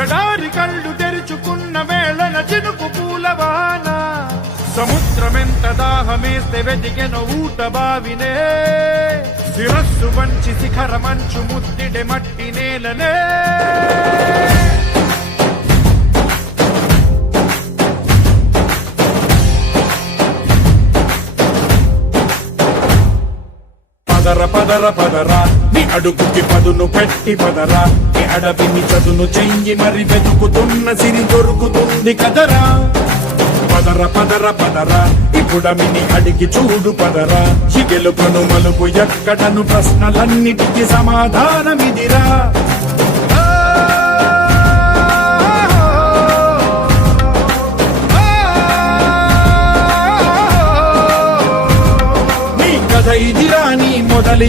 ఎడారి కళ్ళు తెరుచుకున్న వేళన చినుకు పూలవాన సముద్రమెంత దాహమేస్తే వెతికెను ఊట బావినే శిరస్సు వంచి శిఖర మంచు ముద్దిడె మట్టి నేలనే పదర పదర పదరా నీ అడుగుకి పదును పెట్టి పదరా నీ అడవిని చదును చెయ్యి మరి వెతుకుతున్న సిరి దొరుకుతుంది కదరా పదర పదర పదరా ఇప్పుడమిని అడిగి చూడు పదరా ఈ గెలుపను మలుపు ఎక్కడను ప్రశ్నలన్నిటికీ సమాధానమిదిరా నీ కథ ఇదిరా నీ మొదలి